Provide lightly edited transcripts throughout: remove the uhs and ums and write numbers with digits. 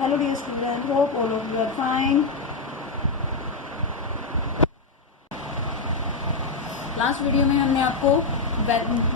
Hello dear student, hope all of you are fine. Last video में हमने आपको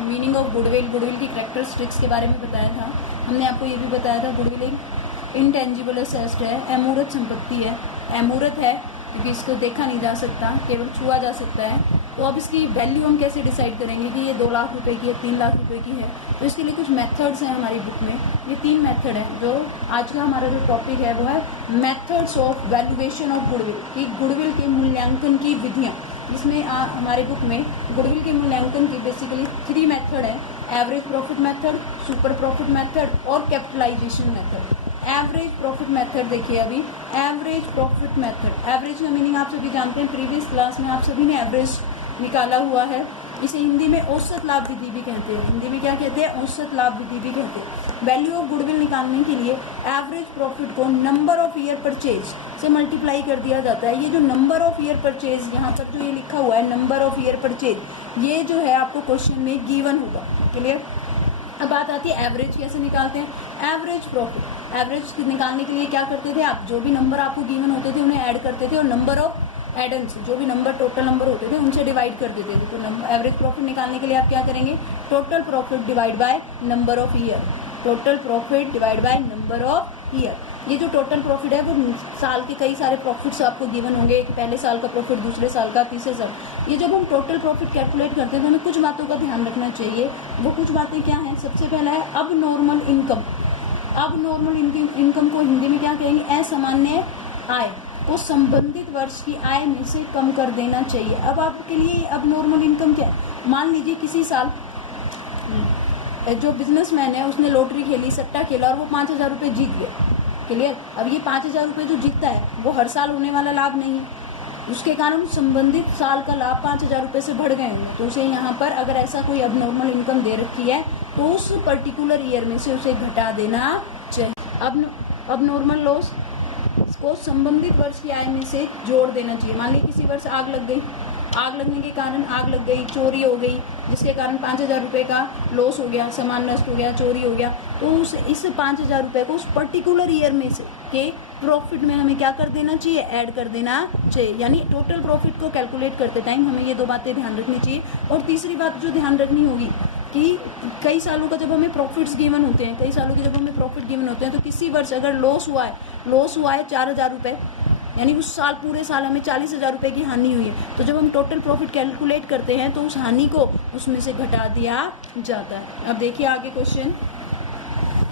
meaning of goodwill की characteristics के बारे में बताया था। हमने आपको ये भी बताया था गुडविल एक इंटेंजिबल एसेट है, अमूर्त संपत्ति है। अमूर्त है क्योंकि इसको देखा नहीं जा सकता, केवल छुआ जा सकता है। तो अब इसकी वैल्यू हम कैसे डिसाइड करेंगे कि ये 2 लाख रुपए की है, 3 लाख रुपए की है। तो इसके लिए कुछ मेथड्स हैं हमारी बुक में। ये 3 मेथड हैं। जो आज का हमारा जो टॉपिक है वो है methods of valuation of goodwill, कि गुडविल के मूल्यांकन की विधियाँ। इसमें हमारे बुक में गुडविल के मूल्यांकन की बेसिकली 3 मेथड है: average profit method, super profit method और capitalisation method. Average profit method देखिए, अभी एवरेज प्रॉफिट मेथड, एवरेज का मीनिंग आप सभी जानते हैं, प्रीवियस क्लास में आप सभी ने एवरेज निकाला हुआ है। इसे हिंदी में औसत लाभ विधि भी कहते हैं। हिंदी में क्या कहते हैं? औसत लाभ विधि भी कहते हैं। वैल्यू ऑफ गुडविल निकालने के लिए एवरेज प्रॉफिट को नंबर ऑफ ईयर परचेज से मल्टीप्लाई कर दिया जाता है। ये जो नंबर ऑफ ईयर परचेज यहाँ पर जो ये लिखा हुआ है नंबर ऑफ ईयर परचेज, ये जो है आपको क्वेश्चन में गिवन होगा। क्लियर? अब बात आती है एवरेज कैसे निकालते हैं। एवरेज प्रॉफिट, एवरेज निकालने के लिए क्या करते थे आप? जो भी नंबर आपको गिवन होते थे उन्हें ऐड करते थे और नंबर ऑफ एडन्स, जो भी नंबर टोटल नंबर होते थे उनसे डिवाइड कर देते थे। तो एवरेज प्रॉफिट निकालने के लिए आप क्या करेंगे? Total profit divide by number of year, total profit divide by number of year. ये जो टोटल प्रॉफिट है वो साल के कई सारे प्रॉफिट्स आपको गिवन होंगे, एक पहले साल का प्रॉफिट, दूसरे साल का, तीसरे साल। ये जब हम टोटल प्रॉफिट कैलकुलेट करते हैं तो हमें कुछ बातों का ध्यान रखना चाहिए। वो कुछ बातें क्या हैं? सबसे पहला है अब नॉर्मल इनकम। अब नॉर्मल इनकम को हिंदी में क्या कहेंगे? असामान्य आय को संबंधित वर्ष की आय में से कम कर देना चाहिए। अब आपके लिए अब नॉर्मल इनकम क्या है? मान लीजिए किसी साल जो बिजनेसमैन है उसने लॉटरी खेली, सट्टा खेला और वो 5,000 रुपये जीत गया। क्लियर? अब ये 5,000 रुपये जो जीतता है वो हर साल होने वाला लाभ नहीं है, उसके कारण संबंधित साल का लाभ 5,000 रुपये से बढ़ गए होंगे। तो उसे यहाँ पर अगर ऐसा कोई अब नॉर्मल इनकम दे रखी है तो उस पर्टिकुलर ईयर में से उसे घटा देना चाहिए। अब नॉर्मल लॉस को संबंधित वर्ष की आय में से जोड़ देना चाहिए। मान लीजिए किसी वर्ष आग लग गई, आग लगने के कारण आग लग गई, चोरी हो गई, जिसके कारण 5,000 रुपये का लॉस हो गया, सामान नष्ट हो गया, चोरी हो गया। तो इस 5,000 रुपये को उस पर्टिकुलर ईयर में से के प्रॉफिट में हमें क्या कर देना चाहिए? ऐड कर देना चाहिए। यानी टोटल प्रॉफिट को कैलकुलेट करते टाइम हमें ये 2 बातें ध्यान रखनी चाहिए। और तीसरी बात जो ध्यान रखनी होगी कि कई सालों का जब हमें प्रॉफिट्स गिवन होते हैं, कई सालों के जब हमें प्रॉफिट गिवन होते हैं, तो किसी वर्ष अगर लॉस हुआ है 4,000 रुपये, यानी उस साल पूरे साल हमें 40,000 रुपये की हानि हुई है, तो जब हम टोटल प्रॉफिट कैलकुलेट करते हैं तो उस हानि को उसमें से घटा दिया जाता है। अब देखिए आगे क्वेश्चन,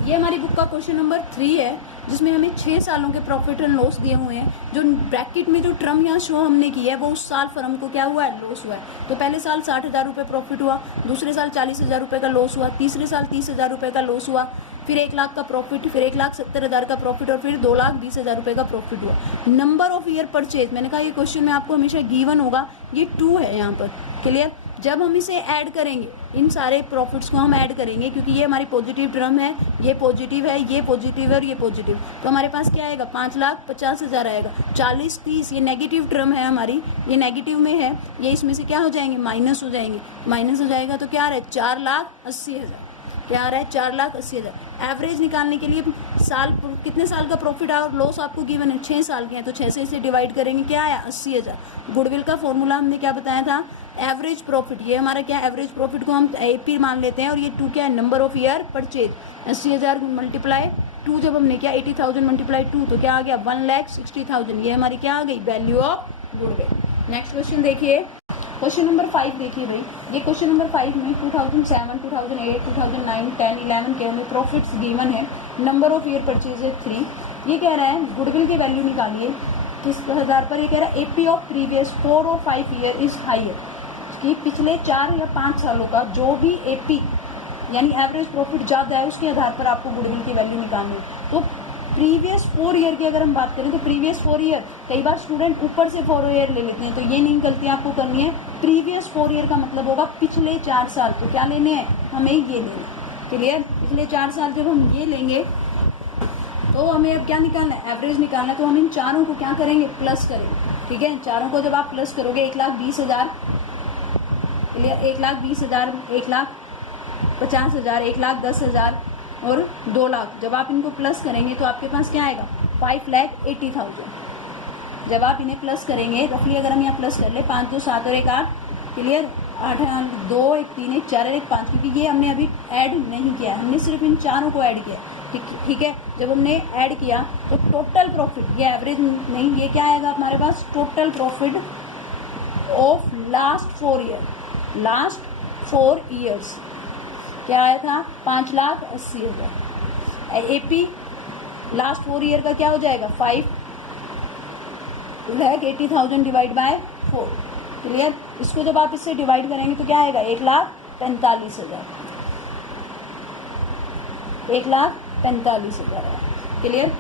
ये हमारी बुक का क्वेश्चन नंबर 3 है, जिसमें हमें 6 सालों के प्रॉफिट एंड लॉस दिए हुए हैं। जो ब्रैकेट में जो टर्म यहाँ शो हमने की है वो उस साल फर्म को क्या हुआ है? लॉस हुआ है। तो पहले साल 60,000 रुपये प्रॉफिट हुआ, दूसरे साल 40,000 रुपये का लॉस हुआ, तीसरे साल 30,000 रुपये का लॉस हुआ, फिर 1 लाख का प्रॉफिट, फिर 1,70,000 का प्रॉफिट और फिर 2,20,000 रुपये का प्रॉफिट हुआ। नंबर ऑफ ईयर परचेज, मैंने कहा ये क्वेश्चन में आपको हमेशा गिवन होगा, ये 2 है यहाँ पर। क्लियर? जब हम इसे ऐड करेंगे, इन सारे प्रॉफिट्स को हम ऐड करेंगे, क्योंकि ये हमारी पॉजिटिव टर्म है, ये पॉजिटिव है, ये पॉजिटिव है और ये पॉजिटिव, तो हमारे पास क्या आएगा? 5,50,000 आएगा। 40, 30 ये नेगेटिव टर्म है हमारी, ये नेगेटिव में है, ये इसमें से क्या हो जाएंगे? माइनस हो जाएंगे। माइनस हो जाएगा तो क्या आ रहा है? 4,80,000। क्या आ रहा है? 4,80,000। एवरेज निकालने के लिए साल कितने साल का प्रॉफिट और लॉस आपको गिवन है? 6 साल के हैं, तो 6 से इसे डिवाइड करेंगे, क्या आया? 80,000। गुडविल का फॉर्मूला हमने क्या बताया था? Average profit. ये हमारा क्या? एवरेज प्रॉफिट को हम AP मान लेते हैं और ये 2 क्या है? Number of year purchase. 80,000 multiply 2 जब हमने क्या 80,000 मल्टीप्लाई 2 तो क्या आ गया? 1,60,000। ये हमारी क्या आ गई? Value of goodwill. Next question देखिए, क्वेश्चन नंबर 5 देखिए भाई। ये क्वेश्चन नंबर 5 में 2007, 2008, 2009, 10, 11 के हमें प्रॉफिट्स गिवन है। नंबर ऑफ ईयर परचेज है 3। ये कह रहा है गुडविल की वैल्यू निकालिए किस आधार पर? ये कह रहा है AP ऑफ प्रीवियस 4 और 5 ईयर इज हायर, कि पिछले 4 या 5 सालों का जो भी AP यानी एवरेज प्रॉफिट ज़्यादा है उसके आधार पर आपको गुडविल की वैल्यू निकालनी है। तो प्रीवियस 4 ईयर की अगर हम बात करें तो प्रीवियस 4 ईयर, कई बार स्टूडेंट ऊपर से 4 ईयर ले लेते हैं, तो ये नहीं गलती आपको करनी है। प्रीवियस 4 ईयर का मतलब होगा पिछले 4 साल। तो क्या लेने हैं? हमें ये लेने। क्लियर? पिछले 4 साल जब हम ये लेंगे तो हमें अब क्या निकालना है? एवरेज निकालना है। तो हम इन चारों को क्या करेंगे? प्लस करेंगे। ठीक है, चारों को जब आप प्लस करोगे 1,20,000, क्लियर? 1,20,000, 1,50,000, 1,10,000, और 2 लाख, जब आप इनको प्लस करेंगे तो आपके पास क्या आएगा 5,80,000। जब आप इन्हें प्लस करेंगे, रफली अगर हम यहाँ प्लस कर ले 5 2 7 और 1 8, क्लियर, 8 2 1 3 1 4 1 5, क्योंकि ये हमने अभी ऐड नहीं किया, हमने सिर्फ इन चारों को ऐड किया। ठीक है, जब हमने ऐड किया तो टोटल प्रॉफिट, ये एवरेज नहीं, ये क्या आएगा हमारे पास total profit of last 4 years क्या आया था 5,80,000। एपी लास्ट 4 ईयर का क्या हो जाएगा 5,80,000 डिवाइड बाय 4। क्लियर, इसको जब आप इससे डिवाइड करेंगे तो क्या आएगा 1,45,000, 1,45,000 है। क्लियर,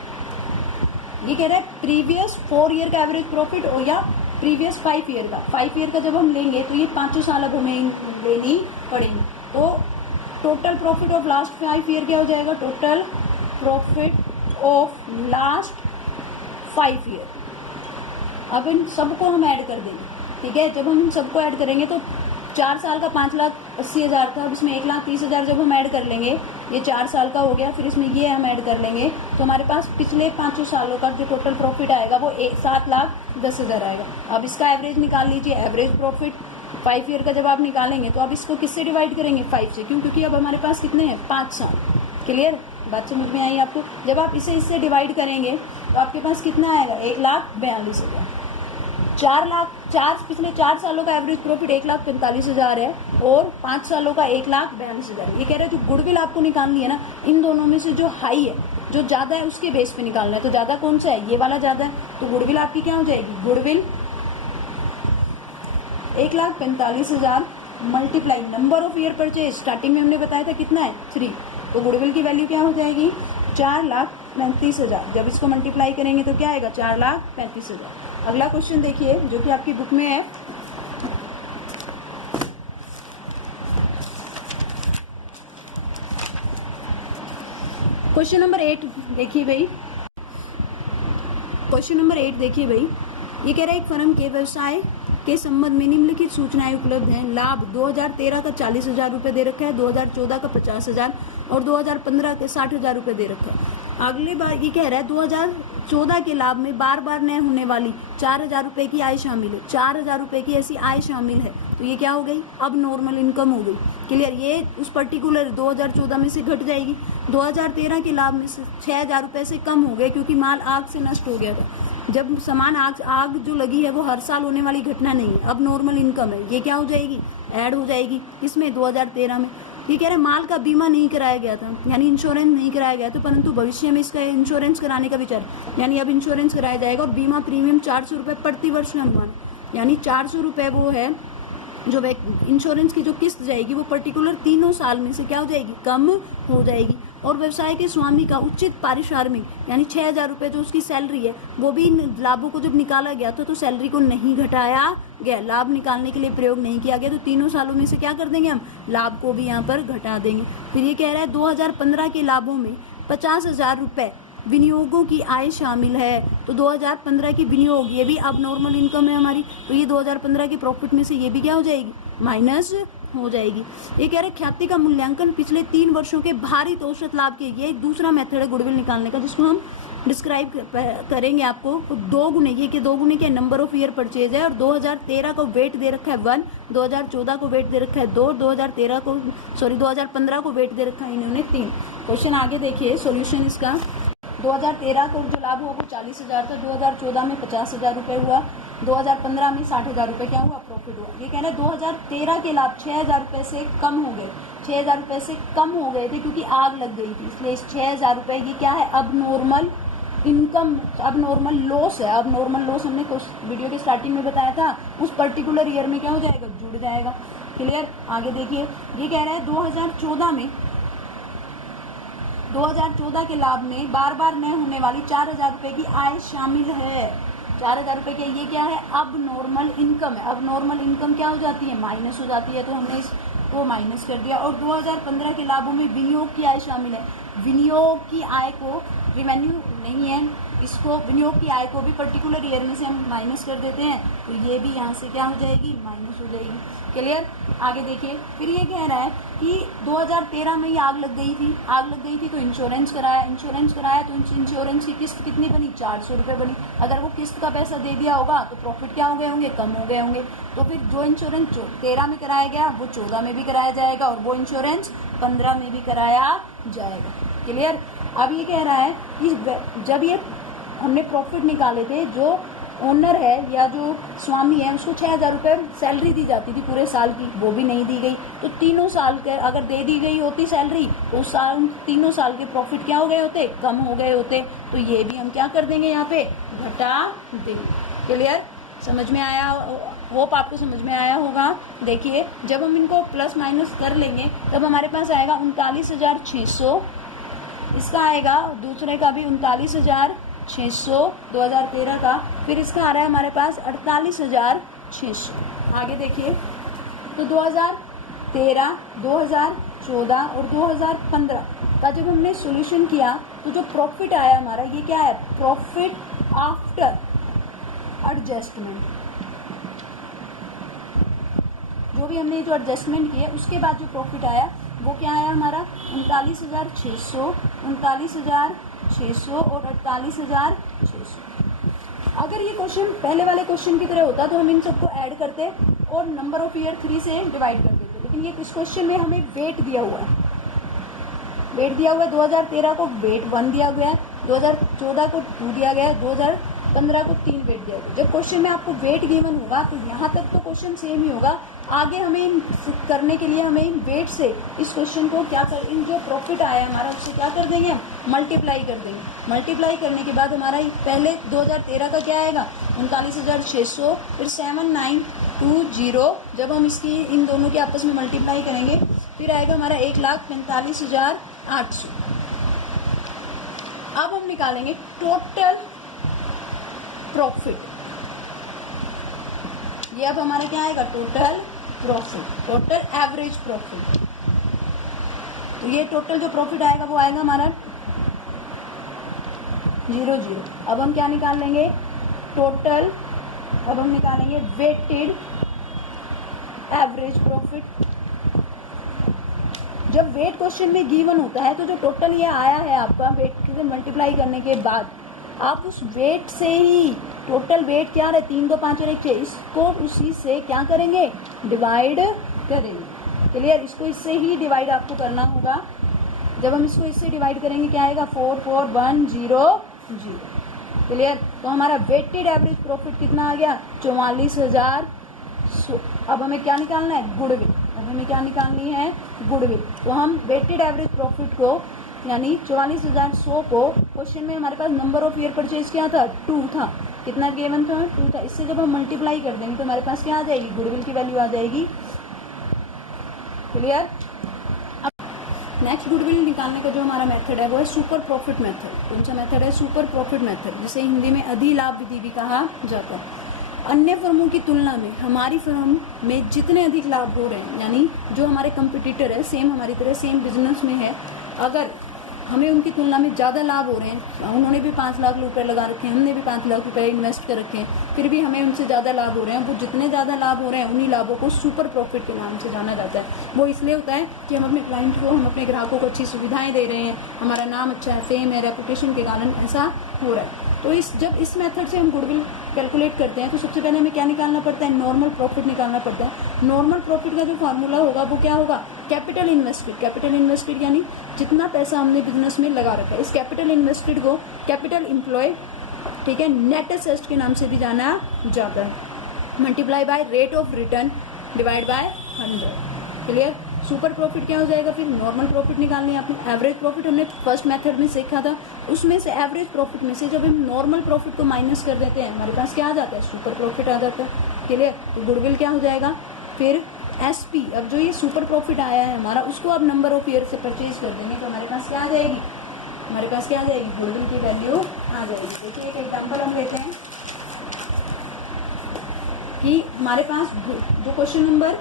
ये कह रहा है प्रीवियस 4 ईयर का एवरेज प्रॉफिट और या प्रीवियस 5 ईयर का। 5 ईयर का जब हम लेंगे तो ये 5 साल अब हमें लेनी पड़ेगी, तो total profit of last 5 year क्या हो जाएगा, total profit of last 5 year. अब इन सबको हम ऐड कर देंगे। ठीक है, जब हम इन सबको ऐड करेंगे तो 4 साल का 5,80,000 था, अब इसमें 1,30,000 जब हम ऐड कर लेंगे, ये 4 साल का हो गया, फिर इसमें ये हम ऐड कर लेंगे तो हमारे पास पिछले 5 सालों का जो टोटल प्रॉफिट आएगा वो 7,10,000 आएगा। अब इसका एवरेज निकाल लीजिए। एवरेज प्रॉफिट 5 ईयर का जब आप निकालेंगे तो आप इसको किससे डिवाइड करेंगे 5 से, क्यों, क्योंकि अब हमारे पास कितने हैं 5 साल। क्लियर, बात समझ में आई आपको। जब आप इसे इससे डिवाइड करेंगे तो आपके पास कितना आएगा 1,42,000। 4 पिछले 4 सालों का एवरेज प्रॉफिट 1,45,000 है और 5 सालों का 1,42,000। ये कह रहे हैं जो गुडविल आपको निकालनी है ना, इन दोनों में से जो हाई है, जो ज़्यादा है उसके बेस पे निकालना है। तो ज़्यादा कौन सा है, ये वाला ज़्यादा है, तो गुडविल आपकी क्या हो जाएगी, goodwill 1,45,000 multiply number of year purchase, starting में हमने बताया था कितना है 3, तो गुडविल की वैल्यू क्या हो जाएगी 4,35,000। जब इसको मल्टीप्लाई करेंगे तो क्या आएगा 4,35,000। अगला क्वेश्चन देखिए जो कि आपकी बुक में है, क्वेश्चन नंबर 8 देखिए भाई। क्वेश्चन नंबर 8 देखिए भाई, ये कह रहा है एक फर्म के व्यवसाय के संबंध में निम्नलिखित सूचनाएं उपलब्ध हैं। लाभ 2013 का 40,000 रुपये दे रखा है, 2014 का 50,000 और 2015 के 60,000 रुपये दे रखा है। अगली बार ये कह रहा है 2014 के लाभ में बार बार न होने वाली 4,000 रुपये की आय शामिल है। 4,000 रुपये की ऐसी आय शामिल है तो ये क्या हो गई, अब नॉर्मल इनकम हो गई। क्लियर, ये उस पर्टिकुलर 2014 में से घट जाएगी। 2013 के लाभ में से 6,000 रुपये से कम हो गए क्योंकि माल आग से नष्ट हो गया था। जब समान आग जो लगी है वो हर साल होने वाली घटना नहीं है, अब नॉर्मल इनकम है, ये क्या हो जाएगी, ऐड हो जाएगी। इसमें 2013 में ये कह रहे हैं माल का बीमा नहीं कराया गया था, यानी इंश्योरेंस नहीं कराया गया था, परंतु भविष्य में इसका इंश्योरेंस कराने का विचार, यानी अब इंश्योरेंस कराया जाएगा। और बीमा प्रीमियम 400 रुपये प्रति वर्ष का अनुमान, यानी 400 रुपये वो है जो इंश्योरेंस की जो किस्त जाएगी वो पर्टिकुलर 3 साल में से क्या हो जाएगी, कम हो जाएगी। और व्यवसाय के स्वामी का उचित पारिश्रमिक यानी 6,000 रुपये जो उसकी सैलरी है वो भी लाभों को जब निकाला गया था तो सैलरी को नहीं घटाया गया, लाभ निकालने के लिए प्रयोग नहीं किया गया, तो 3 सालों में से क्या कर देंगे हम, लाभ को भी यहाँ पर घटा देंगे। फिर ये कह रहा है 2015 के लाभों में 50,000 रुपये विनियोगों की आय शामिल है, तो 2015 की विनियोग ये भी अब नॉर्मल इनकम है हमारी, तो ये 2015 के प्रॉफिट में से ये भी क्या हो जाएगी, माइनस हो जाएगी। ये कह रहे ख्याति का मूल्यांकन पिछले 3 वर्षों के भारित औसत लाभ के, ये एक दूसरा मेथड है गुडविल निकालने का जिसको हम डिस्क्राइब करेंगे आपको। तो 2 गुने, ये कि 2 गुने के नंबर ऑफ ईयर परचेज है और 2013 को वेट दे रखा है 1, 2014 को वेट दे रखा है 2, 2015 को वेट दे रखा है इन्होंने 3। क्वेश्चन आगे देखिए, सोल्यूशन इसका। 2013 को जो लाभ हुआ वो 40,000 था, 2014 में 50,000 रुपये हुआ, 2015 में 60,000 रुपये क्या हुआ, प्रॉफिट हुआ। ये कह रहे हैं 2013 के लाभ 6,000 रुपये से कम हो गए, 6,000 रुपये से कम हो गए थे क्योंकि आग लग गई थी, इसलिए इस 6,000 रुपये की क्या है, अब नॉर्मल इनकम, अब नॉर्मल लॉस है। अब नॉर्मल लॉस हमने वीडियो के स्टार्टिंग में बताया था, उस पर्टिकुलर ईयर में क्या हो जाएगा, जुड़ जाएगा। क्लियर, आगे देखिए। ये कह रहा है 2014 के लाभ में बार बार न होने वाली 4,000 रुपये की आय शामिल है। 4,000 रुपये की ये क्या है, अब नॉर्मल इनकम है। अब नॉर्मल इनकम क्या हो जाती है, माइनस हो जाती है, तो हमने इसको माइनस कर दिया। और 2015 के लाभों में विनियोग की आय शामिल है। विनियोग की आय को, रिवेन्यू नहीं है, इसको विनियोग की आय को भी पर्टिकुलर ईयर में से हम माइनस कर देते हैं, तो ये भी यहाँ से क्या हो जाएगी, माइनस हो जाएगी। क्लियर। आगे देखिए, फिर ये कह रहा है कि 2013 में ही आग लग गई थी तो इंश्योरेंस कराया तो इंश्योरेंस की किस्त कितनी बनी, 400 रुपये बनी। अगर वो किस्त का पैसा दे दिया होगा तो प्रॉफिट क्या हो गए होंगे, कम हो गए होंगे। तो फिर जो इंश्योरेंस 13 में कराया गया वो 14 में भी कराया जाएगा और वो इंश्योरेंस 15 में भी कराया जाएगा। क्लियर। अब ये कह रहा है कि जब ये हमने प्रॉफिट निकाले थे, जो ओनर है या जो स्वामी है उसको 6,000 रुपये सैलरी दी जाती थी पूरे साल की, वो भी नहीं दी गई। तो तीनों साल के अगर दे दी गई होती सैलरी तो उस साल तीनों साल के प्रॉफिट क्या हो गए होते, कम हो गए होते। तो ये भी हम क्या कर देंगे, यहाँ पे घटा देंगे। क्लियर। समझ में आया, होप आपको समझ में आया होगा। देखिए, जब हम इनको प्लस माइनस कर लेंगे तब हमारे पास आएगा 39,600, इसका आएगा दूसरे का भी 39,600 2013 का, फिर इसका आ रहा है हमारे पास 48,600। आगे देखिए, तो 2013, 2014 और 2015 का जब हमने सॉल्यूशन किया तो जो प्रॉफिट आया हमारा, ये क्या है, प्रॉफिट आफ्टर एडजस्टमेंट। जो भी हमने जो एडजस्टमेंट किया उसके बाद जो प्रॉफिट आया वो क्या आया हमारा, 39,600, 39,600 और 48,600। अगर ये क्वेश्चन पहले वाले क्वेश्चन की तरह होता तो हम इन सबको ऐड करते और नंबर ऑफ ईयर 3 से डिवाइड कर देते, लेकिन ये इस क्वेश्चन में हमें वेट दिया हुआ है। 2013 को वेट 1 दिया गया है, 2014 को 2 दिया गया है, 2015 को 3 वेट दिया गया। जब क्वेश्चन में आपको वेट गिवन होगा तो यहाँ तक तो क्वेश्चन सेम ही होगा। आगे हमें इन करने के लिए हमें इन वेट से इस क्वेश्चन को क्या कर, इन जो प्रॉफिट आया हमारा उससे क्या कर देंगे, मल्टीप्लाई कर देंगे। मल्टीप्लाई करने के बाद हमारा पहले 2013 का क्या आएगा, 39,600, फिर 7920। जब हम इसकी इन दोनों के आपस में मल्टीप्लाई करेंगे फिर आएगा हमारा 1,45,800। अब हम निकालेंगे टोटल प्रॉफिट। ये अब हमारा क्या आएगा, total profit, total average profit. तो ये टोटल जो प्रॉफिट आएगा वो आएगा हमारा 0,0। अब हम क्या निकाल लेंगे, टोटल, अब हम निकालेंगे वेटेड एवरेज प्रॉफिट। जब वेट क्वेश्चन में गिवन होता है तो जो टोटल ये आया है आपका वेट से मल्टीप्लाई करने के बाद आप उस वेट से ही, टोटल वेट क्या है, 3, 2, 5 और 1, 6, इसको उसी से क्या करेंगे, डिवाइड करेंगे। क्लियर। इसको इससे ही डिवाइड आपको करना होगा। जब हम इसको इससे डिवाइड करेंगे क्या आएगा, 44100। क्लियर। तो हमारा वेटेड एवरेज प्रॉफिट कितना आ गया, 44,000। अब हमें क्या निकालना है, गुडविल। अब हमें क्या निकालनी है, गुडविल। तो हम वेटेड एवरेज प्रॉफिट को यानी 44,100 को, क्वेश्चन में हमारे पास नंबर ऑफ ईयर परचेज क्या था, 2 था। कितना गिवन था, 2 था। इससे जब हम मल्टीप्लाई कर देंगे तो हमारे पास क्या आ जाएगी, गुडविल की वैल्यू आ जाएगी। क्लियर। अब नेक्स्ट गुडविल निकालने का जो हमारा मेथड है वो है सुपर प्रॉफिट मेथड। कौन सा मेथड है, सुपर प्रॉफिट मेथड, जिसे हिंदी में अधिलाभ विधि भी कहा जाता है। अन्य फर्मों की तुलना में हमारी फर्म में जितने अधिक लाभ हो रहे हैं, यानी जो हमारे कंपटीटर है, सेम हमारी तरह सेम बिजनेस में है, अगर हमें उनकी तुलना में ज़्यादा लाभ हो रहे हैं, उन्होंने भी 5 लाख रुपए लगा रखे हैं, हमने भी 5 लाख रुपए इन्वेस्ट कर रखे हैं, फिर भी हमें उनसे ज़्यादा लाभ हो रहे हैं, वो जितने ज़्यादा लाभ हो रहे हैं उन्हीं लाभों को सुपर प्रॉफिट के नाम से जाना जाता है। वो इसलिए होता है कि हम अपने क्लाइंट को, हम अपने ग्राहकों को अच्छी सुविधाएं दे रहे हैं, हमारा नाम अच्छा है, फेम है, रेपुटेशन के कारण ऐसा हो रहा है। तो जब इस मेथड से हम गुडविल कैलकुलेट करते हैं तो सबसे पहले हमें क्या निकालना पड़ता है, नॉर्मल प्रॉफिट निकालना पड़ता है। नॉर्मल प्रॉफिट का जो फार्मूला होगा वो क्या होगा, कैपिटल इन्वेस्टेड। कैपिटल इन्वेस्टेड यानी जितना पैसा हमने बिजनेस में लगा रखा है, इस कैपिटल इन्वेस्टेड को कैपिटल एम्प्लॉय, ठीक है, नेट एसेट के नाम से भी जाना जाता है, multiply by rate of return divide by 100। Clear. Super profit क्या हो जाएगा, फिर नॉर्मल प्रॉफिट निकालनी है आपको। एवरेज प्रॉफिट हमने फर्स्ट मेथड में सीखा था, उसमें से एवरेज प्रॉफिट में से जब हम नॉर्मल प्रॉफिट को माइनस कर देते हैं हमारे पास क्या आ जाता है, सुपर प्रॉफिट आ जाता है। क्लियर। तो गुडविल क्या हो जाएगा, फिर एसपी। अब जो ये सुपर प्रॉफिट आया है हमारा, उसको अब नंबर ऑफ ईयर से परचेज कर देंगे तो हमारे पास क्या आ जाएगी, हमारे पास क्या आ जाएगी, गुडविल की वैल्यू आ जाएगी। देखिए एक एग्जाम्पल हम लेते हैं कि हमारे पास जो क्वेश्चन नंबर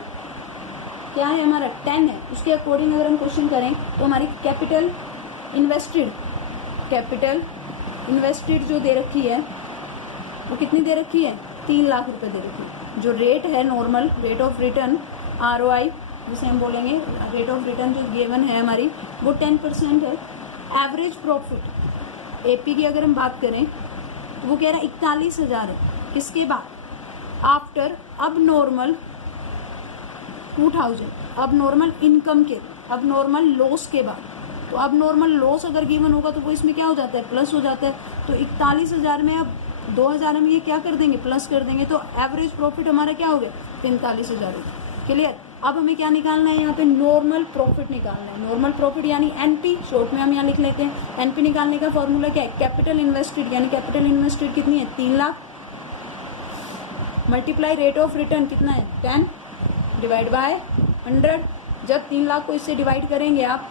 क्या है हमारा 10 है, उसके अकॉर्डिंग अगर हम क्वेश्चन करें तो हमारी कैपिटल इन्वेस्टेड जो दे रखी है वो कितनी दे रखी है, 3 लाख रुपए दे रखी है। जो रेट है normal rate of return ROI जिसे हम बोलेंगे, रेट ऑफ रिटर्न जो गिवन है हमारी वो 10% है। एवरेज प्रॉफिट AP की अगर हम बात करें तो वो कह रहा है 41,000 है। किसके बाद, आफ्टर अब नॉर्मल 2000, अब नॉर्मल इनकम के, अब नॉर्मल लॉस के बाद। तो अब नॉर्मल लॉस अगर गिवन होगा तो वो इसमें क्या हो जाता है, प्लस हो जाता है। तो 41,000 में अब 2,000 हम ये क्या कर देंगे, प्लस कर देंगे। तो एवरेज प्रॉफिट हमारा क्या हो गया, 43,000 हो गया। क्लियर। अब हमें क्या निकालना है, यहाँ पे नॉर्मल प्रॉफिट निकालना है। नॉर्मल प्रॉफिट यानी NP, शॉर्ट में हम यहाँ लिख लेते हैं। NP निकालने का फॉर्मूला क्या है, कैपिटल इन्वेस्टेड, यानी कैपिटल इन्वेस्टेड कितनी है, 3 lakh, multiply rate of return कितना है 10 डिवाइड बाय 100। जब 3 लाख को इससे डिवाइड करेंगे आप,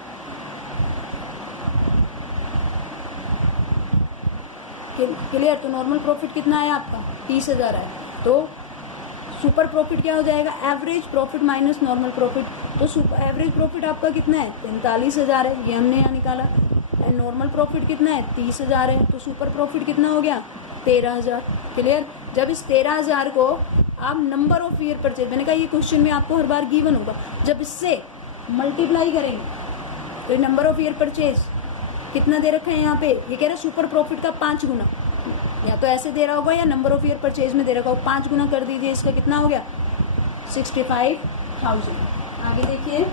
क्लियर, तो नॉर्मल प्रॉफिट कितना है आपका 30,000 है। तो सुपर प्रॉफिट क्या हो जाएगा, average profit minus normal profit. तो एवरेज प्रॉफिट आपका कितना है 43,000 है, ये हमने यहाँ निकाला। एंड नॉर्मल प्रॉफिट कितना है 30,000 है। तो सुपर प्रॉफिट कितना हो गया 13,000। क्लियर। जब इस 13,000 को आप नंबर ऑफ ईयर परचेज, मैंने कहा ये क्वेश्चन में आपको हर बार गिवन होगा, जब इससे मल्टीप्लाई करेंगे तो नंबर ऑफ ईयर परचेज कितना दे रखा है यहाँ पे, ये कह रहा है सुपर प्रॉफिट का 5 गुना, या तो ऐसे दे रहा होगा या नंबर ऑफ ईयर परचेज में दे रखा होगा। 5 गुना कर दीजिए, इसका कितना हो गया 65,000। आगे देखिए,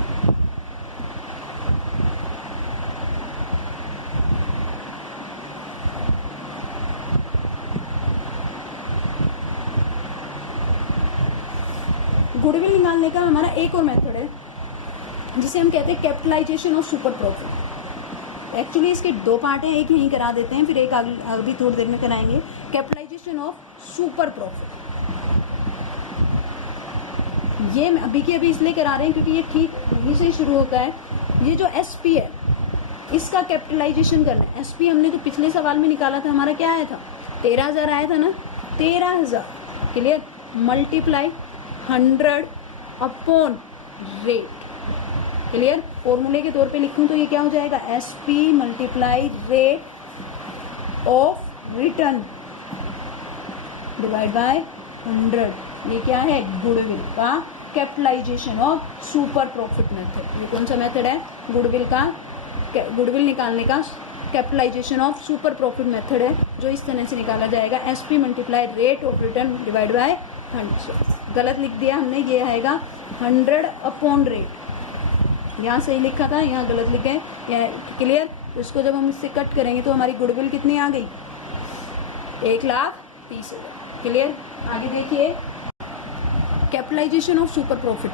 गुडविल निकालने का हमारा एक और मेथड है जिसे हम कहते हैं capitalization of super profit. Actually इसके 2 पार्ट हैं, एक यहीं करा देते हैं, फिर एक अभी थोड़ी देर में कराएंगे। कैपिटलाइजेशन ऑफ सुपर प्रॉफिट, ये अभी के अभी इसलिए करा रहे हैं क्योंकि ये ठीक यहीं से ही शुरू होता है। ये जो SP है इसका कैपिटलाइजेशन करना है। SP हमने तो पिछले सवाल में निकाला था, हमारा क्या आया था 13,000 आया था ना, 13,000। Clear. Multiply 100 upon rate. Clear. फॉर्मूले के तौर पे लिखूं तो ये क्या हो जाएगा, SP multiply rate of return divide by 100। ये क्या है, गुडविल का capitalization of super profit method. ये कौन सा मेथड है, गुडविल का, गुडविल निकालने का capitalization of super profit method है, जो इस तरह से निकाला जाएगा। SP multiply rate of return divide by 100। गलत लिख दिया हमने, ये आएगा 100 अपॉन रेट। यहाँ सही लिखा था, यहाँ गलत लिखे हैं। क्लियर। तो इसको जब हम इससे कट करेंगे तो हमारी गुडविल कितनी आ गई, 1,30,000। क्लियर। आगे देखिए, कैपिटलाइजेशन ऑफ सुपर प्रॉफिट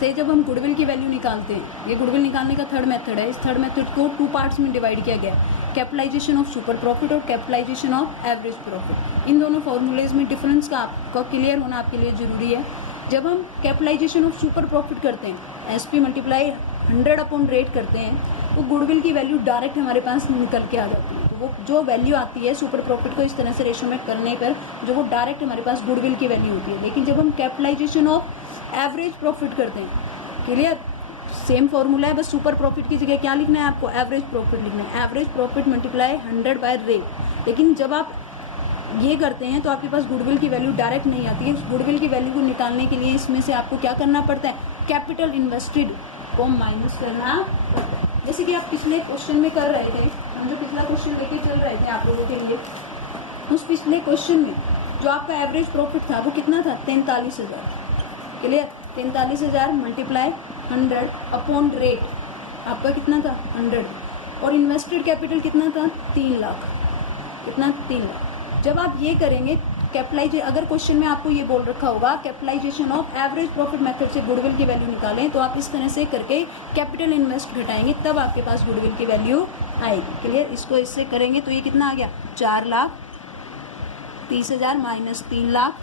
से जब हम गुडविल की वैल्यू निकालते हैं, ये गुडविल निकालने का थर्ड मेथड है। इस थर्ड मेथड को 2 पार्ट्स में डिवाइड किया गया है, कैपिटलाइजेशन ऑफ सुपर प्रॉफिट और कैपिटलाइजेशन ऑफ एवरेज प्रॉफिट। इन दोनों फॉर्मूलेज में डिफरेंस का आपका क्लियर होना आपके लिए जरूरी है। जब हम कैपिटलाइजेशन ऑफ सुपर प्रॉफिट करते हैं, SP मल्टीप्लाई 100 अपॉन रेट करते हैं, तो गुडविल की वैल्यू डायरेक्ट हमारे पास निकल के आ जाती है। तो वो जो वैल्यू आती है सुपर प्रॉफिट को इस तरह से रेशो में करने पर, जो वो डायरेक्ट हमारे पास गुडविल की वैल्यू होती है। लेकिन जब हम कैपिटलाइजेशन ऑफ एवरेज प्रॉफिट करते हैं, क्लियर, सेम फॉर्मूला है, बस सुपर प्रॉफिट की जगह क्या लिखना है आपको, एवरेज प्रॉफिट लिखना है। Average profit multiply 100 by rate. लेकिन जब आप ये करते हैं तो आपके पास गुडविल की वैल्यू डायरेक्ट नहीं आती है। उस गुडविल की वैल्यू को निकालने के लिए इसमें से आपको क्या करना पड़ता है, कैपिटल इन्वेस्टेड को माइनस करना पड़ता है। जैसे कि आप पिछले क्वेश्चन में कर रहे थे, हम जो पिछला क्वेश्चन लेके चल रहे थे आप लोगों के लिए, उस पिछले क्वेश्चन में जो आपका एवरेज प्रॉफिट था वो कितना था, 43,000। क्लियर। 43,000 मल्टीप्लाई 100 अपॉन रेट आपका कितना था 100, और इन्वेस्टेड कैपिटल कितना था 3 लाख। कितना, 3 लाख। जब आप ये करेंगे कैपिटलाइजेशन, अगर क्वेश्चन में आपको ये बोल रखा होगा capitalization of average profit method से गुडविल की वैल्यू निकालें, तो आप इस तरह से करके कैपिटल इन्वेस्ट घटाएंगे, तब आपके पास गुडविल की वैल्यू आएगी। क्लियर। इसको इससे करेंगे तो ये कितना आ गया, 4,30,000 माइनस 3 लाख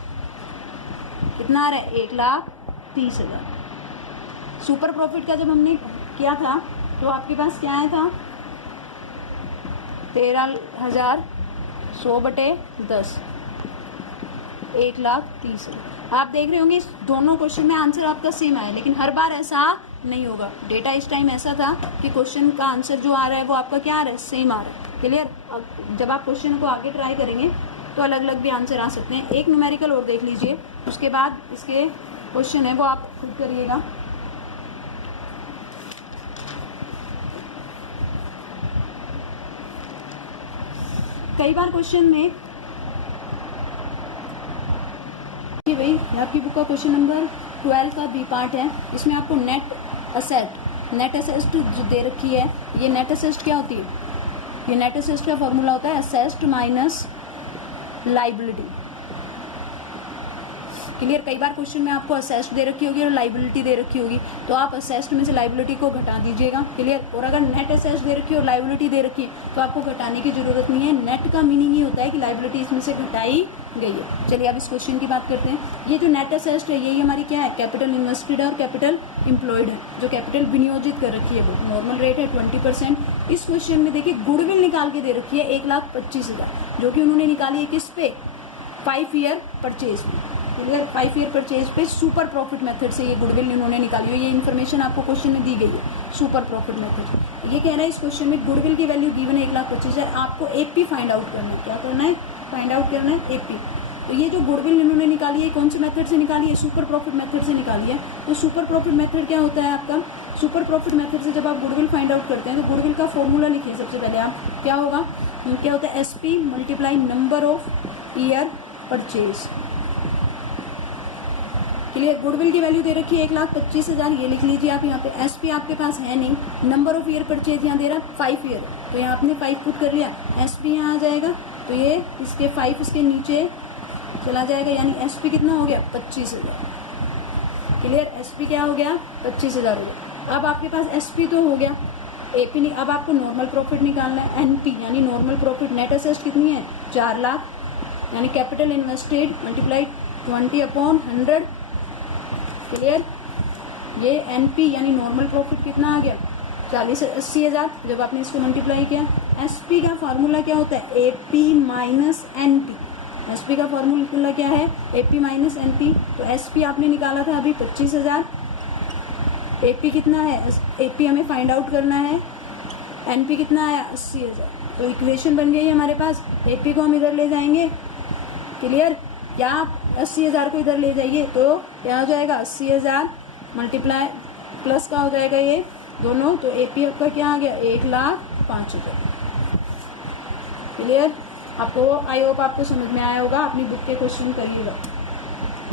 कितना आ रहा है, 1,30,000। सुपर प्रॉफिट का जब हमने किया था तो आपके पास क्या आया था, 13,100/10, 1,30,000। आप देख रहे होंगे इस दोनों क्वेश्चन में आंसर आपका सेम आया, लेकिन हर बार ऐसा नहीं होगा। डेटा इस टाइम ऐसा था कि क्वेश्चन का आंसर जो आ रहा है वो आपका क्या आ रहा है, सेम आ रहा है। क्लियर। जब आप क्वेश्चन को आगे ट्राई करेंगे तो अलग अलग भी आंसर आ सकते हैं। एक न्यूमेरिकल और देख लीजिए, उसके बाद इसके क्वेश्चन है वो आप खुद करिएगा। कई बार क्वेश्चन में कि भाई आपकी बुक का क्वेश्चन नंबर 12 का बी पार्ट है, इसमें आपको नेट असेस्ट जो दे रखी है, ये नेट असेस्ट क्या होती है? ये नेट असेस्ट का फॉर्मूला होता है असेस्ट माइनस लाइबिलिटी। क्लियर। कई बार क्वेश्चन में आपको असेस्ट दे रखी होगी और लाइबिलिटी दे रखी होगी, तो आप असेस्ट में से लाइबिलिटी को घटा दीजिएगा। क्लियर। और अगर नेट असेस्ट दे रखी है और लाइबिलिटी दे रखी है तो आपको घटाने की जरूरत नहीं है। नेट का मीनिंग ही होता है कि लाइबिलिटी इसमें से घटाई गई है। चलिए अब इस क्वेश्चन की बात करते हैं। ये जो नेट असेस्ट है यही हमारी क्या है? कैपिटल इन्वेस्टेड है और कैपिटल एम्प्लॉयड है। जो कैपिटल विनियोजित कर रखी है वो नॉर्मल रेट है 20%। इस क्वेश्चन में देखिए गुडविल निकाल के दे रखी है 1,25,000, जो कि उन्होंने निकाली है किस पे? 5 ईयर परचेज पे। क्लियर। 5 ईयर परचेज पे सुपर प्रॉफिट मेथड से ये गुडविल इन्होंने निकाली है। ये इन्फॉर्मेशन आपको क्वेश्चन में दी गई है, सुपर प्रॉफिट मेथड। ये कह रहा है इस क्वेश्चन में गुडविल की वैल्यू गिवन है 1,25,000। आपको एपी फाइंड आउट करना है। क्या करना है? फाइंड आउट करना है एपी। तो ये जो गुडविल इन्होंने निकाली है कौन से मेथड से निकाली है? सुपर प्रॉफिट मेथड से निकाली है। तो सुपर प्रॉफिट मेथड क्या होता है आपका? सुपर प्रॉफिट मेथड से जब आप गुडविल फाइंड आउट करते हैं तो गुडविल का फॉर्मूला लिखिए सबसे पहले आप। क्या होगा? क्या होता है? SP multiply number of year purchase. Clear. Goodwill की वैल्यू दे रखी है 1,25,000, ये लिख लीजिए आप यहाँ पे। एसपी आपके पास है नहीं, नंबर ऑफ ईयर परचेज यहाँ दे रहा है 5 ईयर, तो यहाँ आपने 5 पुट कर लिया। एसपी यहाँ आ जाएगा तो ये इसके 5 इसके नीचे चला जाएगा, यानी एसपी कितना हो गया? 25,000। क्लियर। एसपी क्या हो गया? 25,000 हो गया। अब आपके पास एसपी तो हो गया, एपी नहीं। अब आपको नॉर्मल प्रॉफिट निकालना है। एनपी यानी नॉर्मल प्रॉफिट। नेट असेस्ट कितनी है? 4 लाख, यानी कैपिटल इन्वेस्टेड मल्टीप्लाई 20/100। क्लियर। ये एनपी यानी नॉर्मल प्रॉफिट कितना आ गया? 80,000। जब आपने इसको मल्टीप्लाई किया, एसपी का फार्मूला क्या होता है? AP minus NP. एसपी का फॉर्मूला क्या है? AP minus NP. तो एसपी आपने निकाला था अभी 25,000, एपी कितना है? एपी हमें फाइंड आउट करना है। एनपी कितना आया? 80,000। तो इक्वेशन बन गई हमारे पास। एपी को हम इधर ले जाएंगे। क्लियर। क्या आप 80,000 को इधर ले जाइए तो क्या हो जाएगा? 80,000 मल्टीप्लाई प्लस का हो जाएगा ये दोनों, तो एपी का क्या आ गया? 1,05,000। क्लियर। आपको आई होप आपको समझ में आया होगा। अपनी बुक के क्वेश्चन करिएगा।